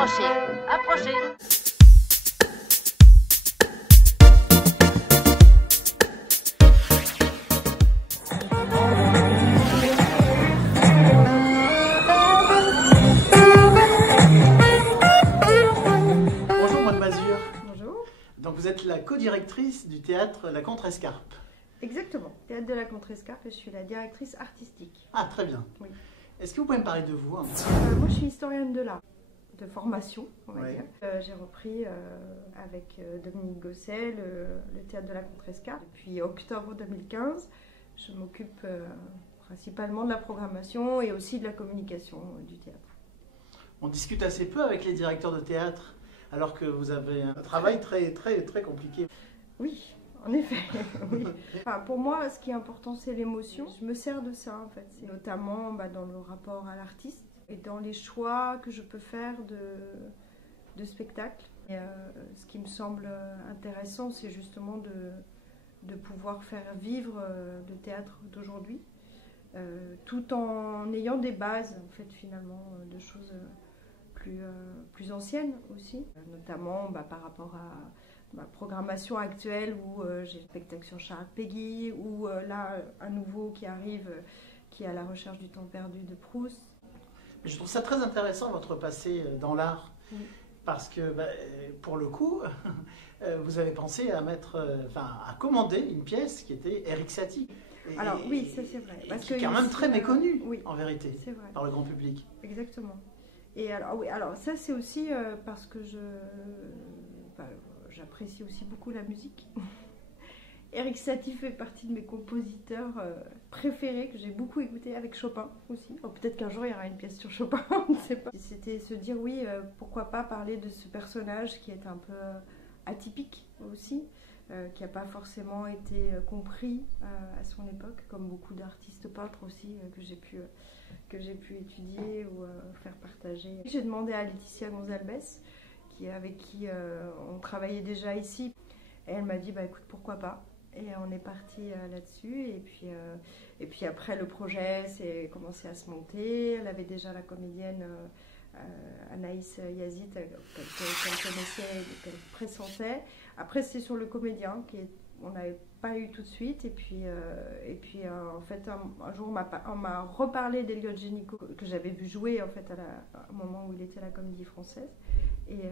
Approchez, approchez. Bonjour Maud Mazur. Bonjour. Donc vous êtes la co-directrice du théâtre La Contrescarpe. Exactement, théâtre de la Contrescarpe, et je suis la directrice artistique. Ah, très bien. Oui. Est-ce que vous pouvez me parler de vous un petit Moi, je suis historienne de l'art, de formation, on va Ouais. dire. J'ai repris avec Dominique Gosset le théâtre de la Contrescarpe. Depuis octobre 2015, je m'occupe principalement de la programmation et aussi de la communication du théâtre. On discute assez peu avec les directeurs de théâtre, alors que vous avez un travail très compliqué. Oui, en effet. Oui. Enfin, pour moi, ce qui est important, c'est l'émotion. Je me sers de ça, en fait. C'est notamment dans le rapport à l'artiste et dans les choix que je peux faire de spectacles. Et, ce qui me semble intéressant, c'est justement de pouvoir faire vivre le théâtre d'aujourd'hui, tout en ayant des bases, en fait, finalement, de choses plus anciennes aussi, notamment par rapport à ma programmation actuelle où j'ai le spectacle sur Charles Péguy, ou là un nouveau qui arrive qui est à la recherche du temps perdu de Proust. Je trouve ça très intéressant votre passé dans l'art, Oui. parce que pour le coup, vous avez pensé à à commander une pièce qui était Erik Satie. Alors oui, ça c'est vrai. Parce Qui est quand ici, même très méconnu, oui, en vérité, c'est vrai. par le grand public. Exactement. Et alors, oui, alors ça c'est aussi parce que j'apprécie aussi beaucoup la musique. Erik Satie fait partie de mes compositeurs préférés, que j'ai beaucoup écouté, avec Chopin aussi. Oh, peut-être qu'un jour il y aura une pièce sur Chopin, on ne sait pas. C'était se dire oui, pourquoi pas parler de ce personnage qui est un peu atypique aussi, qui n'a pas forcément été compris à son époque, comme beaucoup d'artistes peintres aussi que j'ai pu étudier ou faire partager. J'ai demandé à Laetitia Gonzalez, avec qui on travaillait déjà ici, et elle m'a dit écoute, pourquoi pas, et on est parti là-dessus, et puis après le projet s'est commencé à se monter. Elle avait déjà la comédienne Anaïs Yazid qu'elle connaissait, qu'elle pressentait. Après c'est sur le comédien on n'avait pas eu tout de suite, et puis en fait un jour on m'a reparlé d'Eliott Génico, que j'avais vu jouer en fait au moment où il était à la Comédie Française, et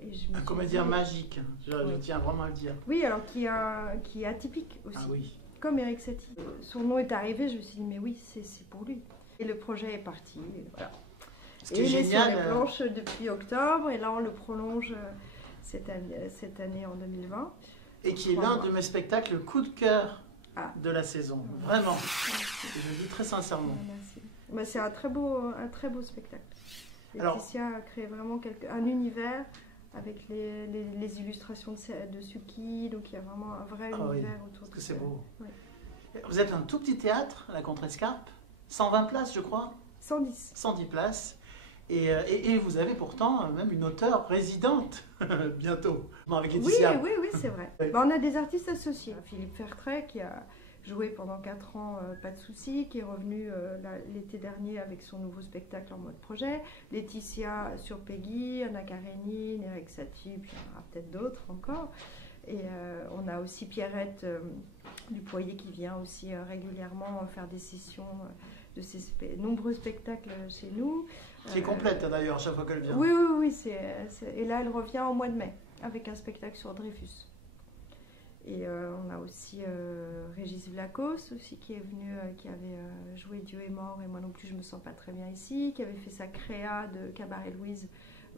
je me Un suis comédien dit, magique, je tiens vraiment à le dire. oui, alors qui est atypique aussi, Ah oui. comme Erik Satie. Son nom est arrivé, je me suis dit mais oui, c'est pour lui, et le projet est parti, et voilà. Ce qui Et est il est sur génial, les planches depuis octobre, et là on le prolonge cette année en 2020. et qui est l'un de mes spectacles coup de cœur de la saison. Vraiment. Et je le dis très sincèrement. Merci. C'est un très beau spectacle. Alors, Laetitia a créé vraiment un univers avec les illustrations de Suki, donc il y a vraiment un vrai univers autour de ça. Parce que c'est beau. Oui. Vous êtes un tout petit théâtre, la Contrescarpe, 120 places je crois, 110. 110 places. Et vous avez pourtant même une auteure résidente bientôt, avec Laetitia. Oui, c'est vrai. Oui. On a des artistes associés. Philippe Fertret qui a joué pendant 4 ans Pas de soucis, qui est revenu l'été dernier avec son nouveau spectacle en mode projet. Laetitia sur Péguy, Anna Karénine, Erik Satie, puis il y en aura peut-être d'autres encore. Et on a aussi Pierrette Dupoyer qui vient aussi régulièrement faire des sessions de ces nombreux spectacles chez nous. Qui est complète d'ailleurs chaque fois qu'elle vient. Oui. Et là, elle revient au mois de mai avec un spectacle sur Dreyfus. Et on a aussi Régis Vlachos aussi, qui est venu, qui avait joué Dieu est mort et moi non plus je me sens pas très bien ici, qui avait fait sa créa de Cabaret Louise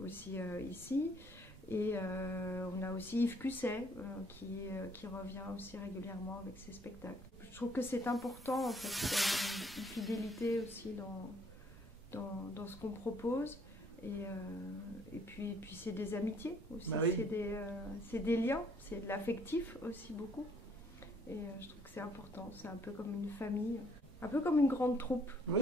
aussi ici. Et on a aussi Yves Cusset qui revient aussi régulièrement avec ses spectacles. Je trouve que c'est important en fait, une fidélité aussi dans ce qu'on propose. Et puis c'est des amitiés aussi, Oui. c'est des liens, c'est de l'affectif aussi beaucoup. Et je trouve que c'est important, c'est un peu comme une famille, un peu comme une grande troupe, Oui.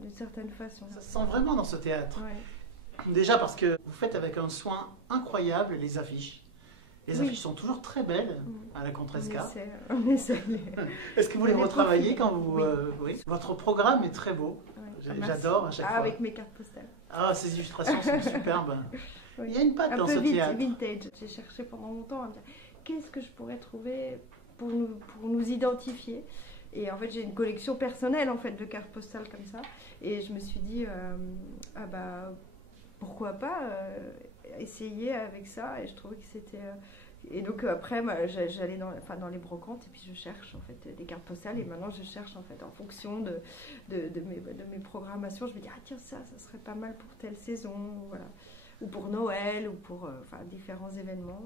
d'une certaine façon. Ça se sent vraiment dans ce théâtre. Ouais. Déjà parce que vous faites avec un soin incroyable les affiches. Les affiches sont toujours très belles à la Contrescarpe. On essaie. Est-ce que vous les retravaillez quand vous... Oui. oui. Votre programme est très beau. Ouais. J'adore à chaque fois. Avec mes cartes postales. Ah, ces illustrations sont superbes. Oui. Il y a une patte Un dans peu ce théâtre. vintage. J'ai cherché pendant longtemps à me dire qu'est-ce que je pourrais trouver pour nous identifier. Et en fait, j'ai une collection personnelle en fait de cartes postales comme ça. Et je me suis dit, pourquoi pas essayer avec ça. Et je trouvais que c'était. Et donc après, j'allais dans les brocantes et puis je cherche en fait des cartes postales. Et maintenant, je cherche en fait en fonction de mes programmations. Je me dis, ah tiens, ça serait pas mal pour telle saison, voilà. Ou pour Noël, ou pour différents événements.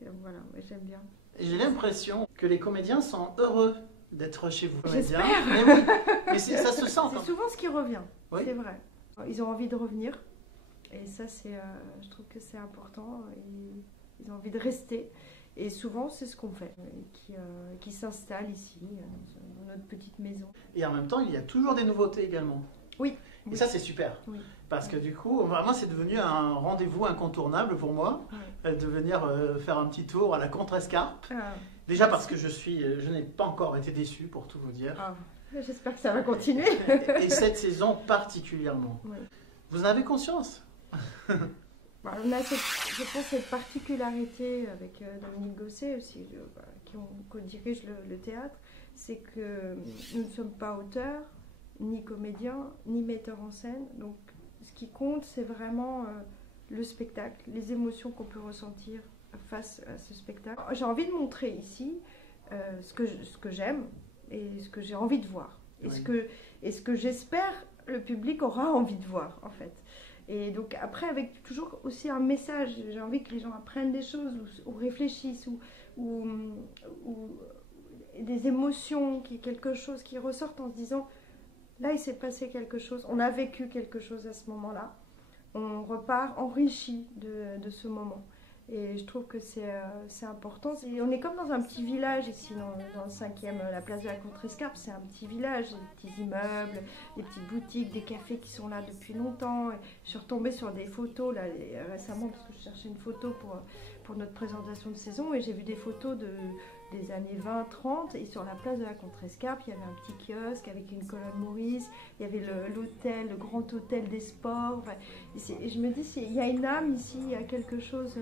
Et donc voilà, ouais, j'aime bien. J'ai l'impression que les comédiens sont heureux d'être chez vous. J'espère. Mais oui, mais ça se sent. C'est souvent ce qui revient, Oui. c'est vrai. Ils ont envie de revenir. Et ça, je trouve que c'est important. Et ils ont envie de rester. Et souvent, c'est ce qu'on fait. Qui s'installe ici, dans notre petite maison. Et en même temps, il y a toujours des nouveautés également. Oui. Et ça, c'est super. Oui. Parce que du coup, vraiment, c'est devenu un rendez-vous incontournable pour moi, de venir faire un petit tour à la Contrescarpe. Ah, Déjà parce que je n'ai pas encore été déçu, pour tout vous dire. ah, j'espère que ça va continuer. Et cette saison particulièrement. Oui. Vous en avez conscience? On a je pense cette particularité avec Dominique Gosset aussi, qui co-dirige le théâtre, c'est que nous ne sommes pas auteurs, ni comédiens, ni metteurs en scène. Donc ce qui compte, c'est vraiment le spectacle, les émotions qu'on peut ressentir face à ce spectacle. J'ai envie de montrer ici ce que j'aime et ce que j'ai envie de voir. Et Oui. ce que j'espère le public aura envie de voir, en fait. Et donc après, avec toujours aussi un message, j'ai envie que les gens apprennent des choses ou réfléchissent ou des émotions, quelque chose qui ressorte en se disant là il s'est passé quelque chose, on a vécu quelque chose à ce moment-là, on repart enrichi de ce moment. Et je trouve que c'est important. On est comme dans un petit village ici, dans le 5e, la place de la Contrescarpe. C'est un petit village, des petits immeubles, des petites boutiques, des cafés qui sont là depuis longtemps. Et je suis retombée sur des photos là, récemment parce que je cherchais une photo pour notre présentation de saison. Et j'ai vu des photos des années 20-30. Et sur la place de la Contrescarpe, il y avait un petit kiosque avec une colonne Maurice. Il y avait l'hôtel, le grand hôtel des sports. Enfin, et je me dis, il y a une âme ici, il y a quelque chose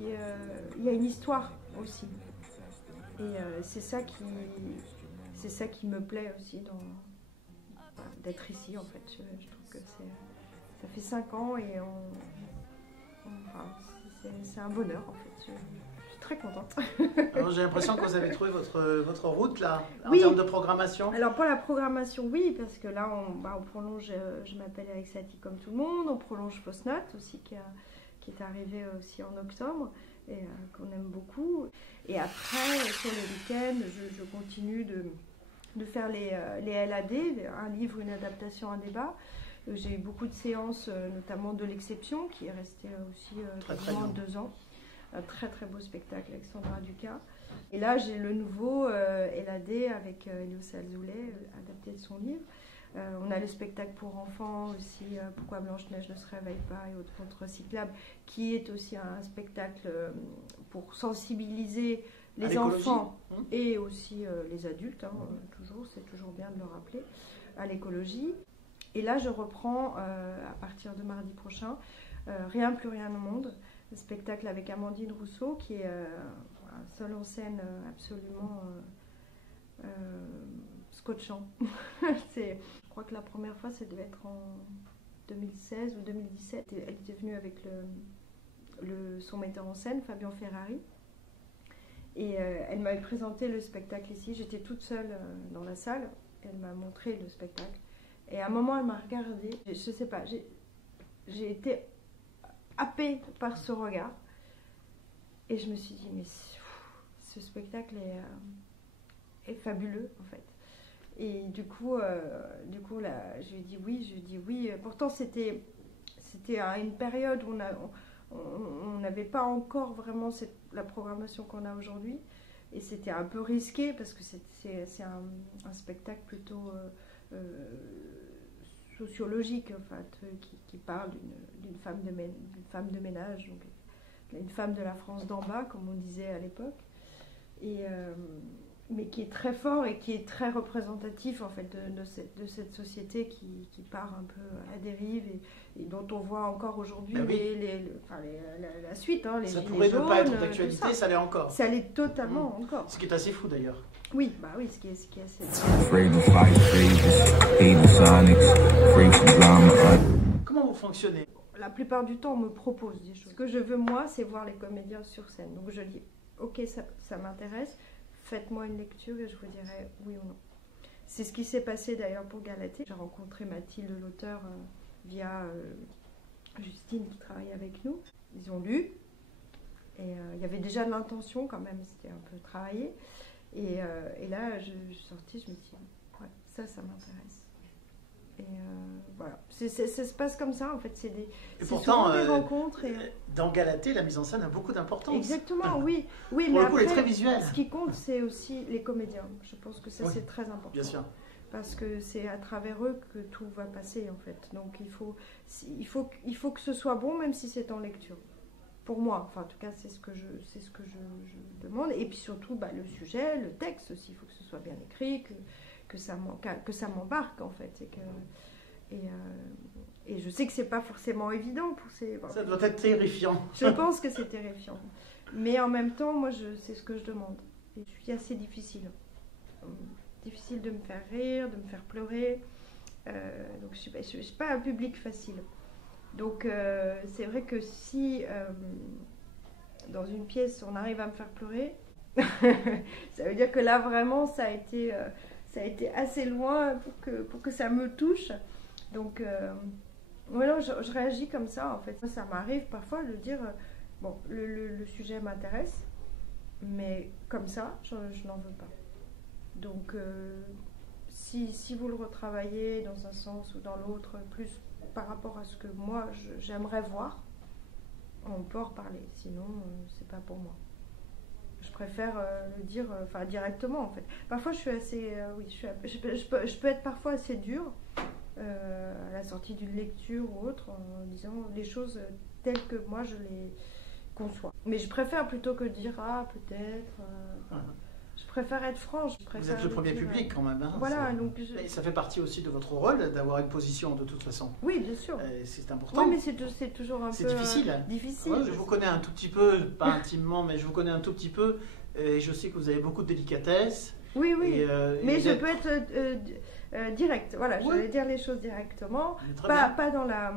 il y a une histoire aussi. Et c'est ça qui me plaît aussi d'être ici en fait. Je trouve que ça fait 5 ans et c'est un bonheur en fait. Je suis très contente. Alors, j'ai l'impression que vous avez trouvé votre route là, en Oui. termes de programmation. Alors pour la programmation, oui, parce que là on prolonge, je m'appelle Eric Satie comme tout le monde, on prolonge Fausse Note aussi qui est arrivé aussi en octobre et qu'on aime beaucoup. Et après, sur les week-ends, je continue de faire les LAD, un livre, une adaptation, un débat. J'ai eu beaucoup de séances, notamment de l'Exception, qui est resté aussi quasiment 2 ans. Un très très beau spectacle, Alexandra Ducas. Et là, j'ai le nouveau LAD avec Elios Alzoulet, adapté de son livre. On a le spectacle pour enfants aussi, Pourquoi Blanche-Neige ne se réveille pas et autres contes recyclables, qui est aussi un spectacle pour sensibiliser les enfants et aussi les adultes, c'est toujours bien de le rappeler, à l'écologie. Et là, je reprends à partir de mardi prochain, Rien plus rien au monde, le spectacle avec Amandine Rousseau, qui est un seul en scène absolument scotchant. Je crois que la première fois, ça devait être en 2016 ou 2017. Elle était venue avec son metteur en scène, Fabien Ferrari. Et elle m'avait présenté le spectacle ici. J'étais toute seule dans la salle. Elle m'a montré le spectacle. Et à un moment, elle m'a regardée. Je sais pas, j'ai été happée par ce regard. Et je me suis dit, mais ce spectacle est fabuleux, en fait. Et du coup là, je lui ai dit oui. Pourtant, c'était à une période où on n'avait pas encore vraiment la programmation qu'on a aujourd'hui. Et c'était un peu risqué parce que c'est un spectacle plutôt sociologique, en fait, qui parle d'une femme de ménage, donc, une femme de la France d'en bas, comme on disait à l'époque. mais qui est très fort et qui est très représentatif en fait de cette société qui part un peu à la dérive et dont on voit encore aujourd'hui la suite. Hein, les ça gilets pourrait jaunes, ne pas être d'actualité, ça l'est encore. Ça l'est totalement encore. Ce qui est assez fou d'ailleurs. Oui, bah oui, ce qui est assez. Comment vous fonctionnez? La plupart du temps, on me propose des choses. Ce que je veux, moi, c'est voir les comédiens sur scène. Donc je dis, ok, ça m'intéresse, faites-moi une lecture et je vous dirai oui ou non. C'est ce qui s'est passé d'ailleurs pour Galatée. J'ai rencontré Mathilde, l'auteur, via Justine qui travaille avec nous. Ils ont lu et il y avait déjà de l'intention quand même, c'était un peu travaillé. Et là, je suis sortie, je me dis, ouais, ça m'intéresse. Et voilà, ça se passe comme ça en fait, c'est pourtant, des rencontres. Dans Galatée, la mise en scène a beaucoup d'importance. Exactement, oui. Pour mais le coup, après, elle est très visuelle. Ce qui compte, c'est aussi les comédiens. Je pense que ça, c'est très important. Bien sûr. Parce que c'est à travers eux que tout va passer en fait. Donc il faut que ce soit bon, même si c'est en lecture. Pour moi, enfin en tout cas, c'est ce que je demande. Et puis surtout, le sujet, le texte aussi, il faut que ce soit bien écrit, que ça m'embarque en fait. Et je sais que c'est pas forcément évident pour ces. Ça doit être terrifiant. Je pense que c'est terrifiant. Mais en même temps, moi, c'est ce que je demande. Et je suis assez difficile. Difficile de me faire rire, de me faire pleurer. Donc je suis pas un public facile. Donc c'est vrai que si dans une pièce on arrive à me faire pleurer, ça veut dire que là vraiment ça a été assez loin pour que ça me touche. Donc voilà, je réagis comme ça en fait. Ça m'arrive parfois de dire bon, le sujet m'intéresse, mais comme ça je n'en veux pas. Donc si vous le retravaillez dans un sens ou dans l'autre, plus par rapport à ce que moi j'aimerais voir, on peut en reparler, sinon c'est pas pour moi. Je préfère le dire directement en fait. Parfois je suis assez je peux être parfois assez dure à la sortie d'une lecture ou autre en disant les choses telles que moi je les conçois. Mais je préfère plutôt que dire peut-être je préfère être franche. Vous êtes le premier public quand même. Hein, voilà, donc et ça fait partie aussi de votre rôle d'avoir une position de toute façon. Oui, bien sûr. C'est important. Oui, mais c'est toujours un peu difficile. Difficile. Ouais, je vous connais un tout petit peu, pas intimement, mais je vous connais un tout petit peu. Et je sais que vous avez beaucoup de délicatesse. Oui. Mais je peux être directe. Voilà, je vais dire les choses directement. Pas dans la.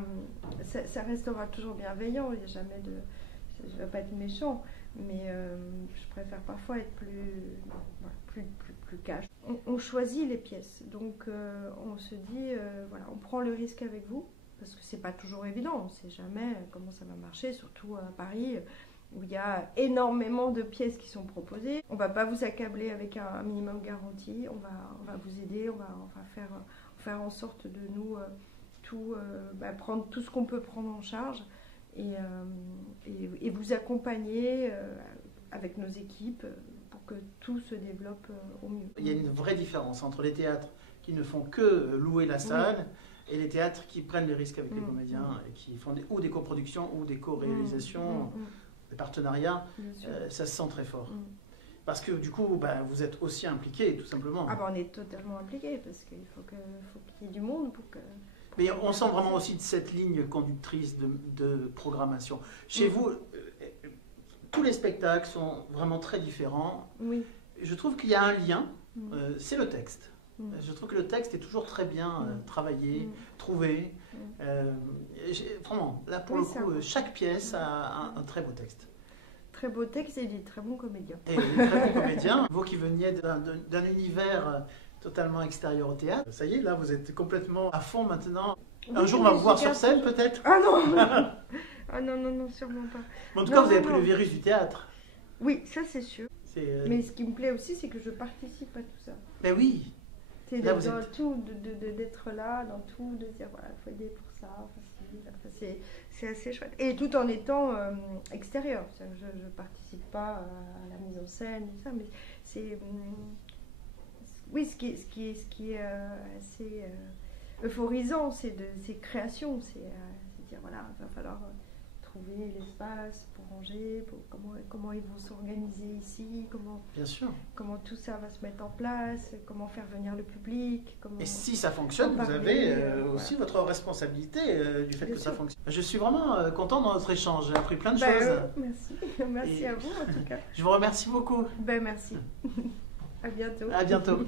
Ça restera toujours bienveillant. Il n'y a jamais de. Je ne vais pas être méchant. Mais je préfère parfois être plus cash. On choisit les pièces, donc on se dit, on prend le risque avec vous, parce que c'est pas toujours évident, on ne sait jamais comment ça va marcher, surtout à Paris, où il y a énormément de pièces qui sont proposées. On va pas vous accabler avec un minimum garanti, on va vous aider, on va faire en sorte de nous prendre tout ce qu'on peut prendre en charge. Et vous accompagner avec nos équipes pour que tout se développe au mieux. Il y a une vraie différence entre les théâtres qui ne font que louer la salle et les théâtres qui prennent les risques avec les comédiens et qui font ou des coproductions ou des co-réalisations, des partenariats. Ça se sent très fort. Parce que du coup, vous êtes aussi impliqués, tout simplement. On est totalement impliqués parce qu'il faut qu'il y ait du monde pour que... Mais on sent vraiment aussi cette ligne conductrice de programmation. Chez vous, tous les spectacles sont vraiment très différents. Oui. Je trouve qu'il y a un lien, c'est le texte. Je trouve que le texte est toujours très bien travaillé, trouvé. Vraiment, là pour le coup, chaque pièce a un très beau texte. Très beau texte et des très bons comédiens. Et des très bons comédiens. Vous qui veniez d'un univers totalement extérieur au théâtre. Ça y est, là, vous êtes complètement à fond maintenant. Un jour, on va vous voir sur scène, peut-être. Ah non non, sûrement pas. Mais en tout cas, vous avez pris le virus du théâtre. Oui, ça c'est sûr. Mais ce qui me plaît aussi, c'est que je participe à tout ça. Ben oui. C'est d'être tout, d'être là, dans tout, de dire voilà, il faut aider pour ça. C'est assez chouette. Et tout en étant extérieur. Je ne participe pas à la mise en scène, tout ça, mais c'est... Oui, ce qui est assez euphorisant, c'est ces créations. C'est dire, voilà, il va falloir trouver l'espace pour ranger, comment ils vont s'organiser ici, Bien sûr. comment tout ça va se mettre en place, comment faire venir le public. Et si ça fonctionne, vous avez aussi votre responsabilité du fait que ça fonctionne. Je suis vraiment content dans notre échange, j'ai appris plein de choses. Merci, merci à vous en tout cas. Je vous remercie beaucoup. Merci. À bientôt. À bientôt.